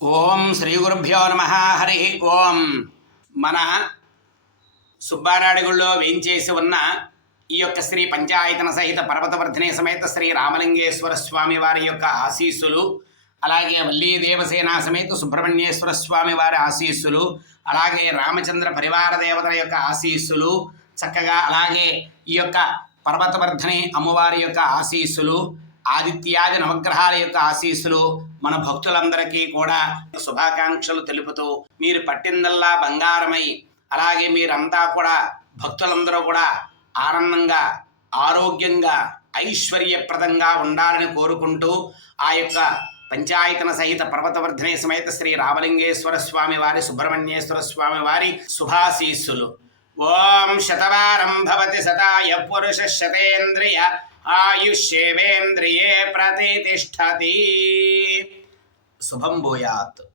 ఓం శ్రీ గురుభ్యో నమ. హరి ఓం. మన సుబ్బారాడిగుళ్ళో వేయించేసి ఉన్న ఈ యొక్క శ్రీ పంచాయతన సహిత పర్వతవర్ధిని సమేత శ్రీ రామలింగేశ్వర స్వామి వారి యొక్క ఆశీస్సులు, అలాగే వల్లీ దేవసేన సమేత సుబ్రహ్మణ్యేశ్వర స్వామి వారి ఆశీస్సులు, అలాగే రామచంద్ర పరివార దేవతల యొక్క ఆశీస్సులు చక్కగా, అలాగే ఈ యొక్క పర్వతవర్ధిని అమ్మవారి యొక్క ఆశీస్సులు, ఆదిత్యాది నవగ్రహాల యొక్క ఆశీస్సులు మన భక్తులందరికీ కూడా శుభాకాంక్షలు తెలుపుతూ, మీరు పట్టిందల్లా బంగారమై, అలాగే మీరంతా కూడా భక్తులందరూ కూడా ఆనందంగా, ఆరోగ్యంగా, ఐశ్వర్యప్రదంగా ఉండాలని కోరుకుంటూ, ఆ యొక్క పంచాయతన సహిత పర్వతవర్ధిని సమేత శ్రీ రామలింగేశ్వర స్వామి వారి, సుబ్రహ్మణ్యేశ్వర స్వామి వారి శుభాశీస్సులు. ఓం శతవారం భవతి శతాయ పురుష శతేంద్రియ ఆయుష్యేవేంద్రియే ప్రతిష్టతి. శుభం భూయాత్.